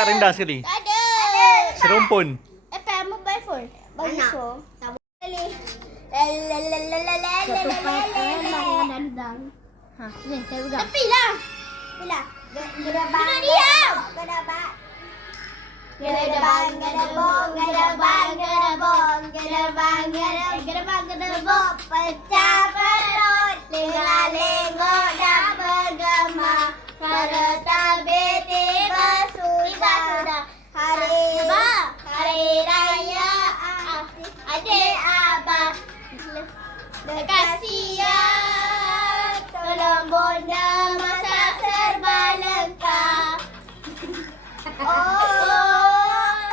ketupat rendang sekali. Tak ada. Serumpun. Eh, Pak, mobile phone. Bagi so. Tak. Ketupat. Ha, saya pegang. Tepi lah. Kena diam. Gedabong, pecah kasih ya, tolong bonda masa serba lengkap. Oh,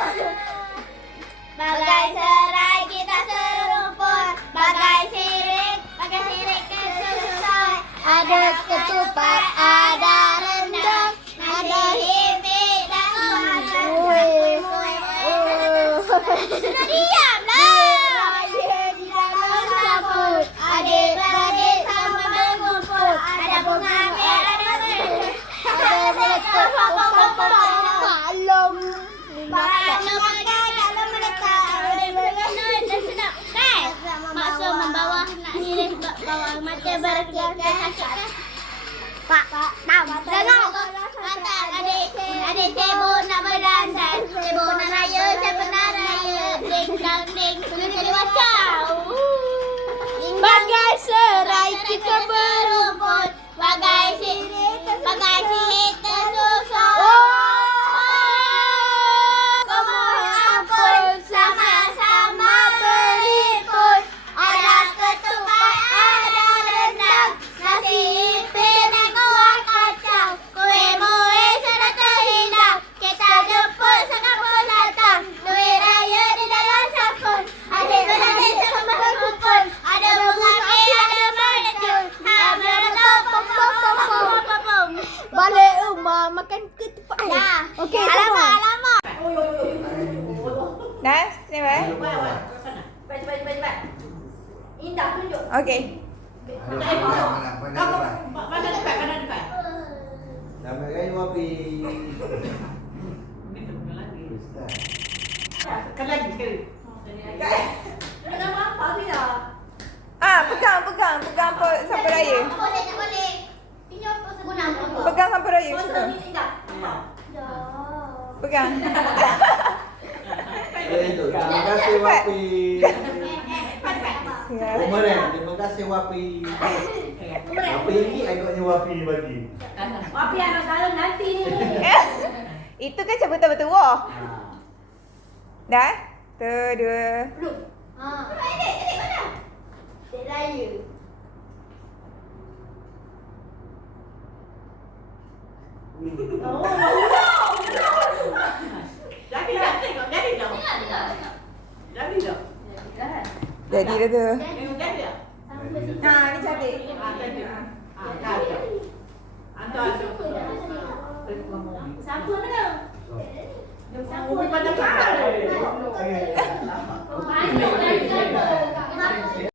bagai serai kita serumpun, bagai sirik, bagai sirik kita. Ada ketupat, ada rendang, ada hipik dan kuah. Sudah diamlah. Ni bawa mata berkikat sakit Pak, Pak, Pak, Rumah makan ketupat. Dah. Okey, alamak, semua. alamak. Nas, ni apa? Indah tunjuk. Okey. Kau pandang dekat, pandang dekat. Selamat raya Wapi. Kan lagi sekali. Nama apa dia? Ah, pegang, pegang, pegang sampai raya. Boleh, tak boleh. Ini raya. Poster Suka. Pegang. Eh, tu. Terima kasih Wapi. Ya. Umaran, terima kasih Wapi. Apa lagi agaknya Wapi bagi? Wapi anak dalam nanti ni. Itu kan macam betul-betul wah. Ha. Dah? Tu, dua. Ha. Adik, adik mana? Adik raya. Jadi dah tengok, jadi dah. Jadi dah. Jadi dah tu. Tengok jadi dah. Ah, ni cantik. Ah, tadi. Ah, kan. Antar tu. Siapa mana?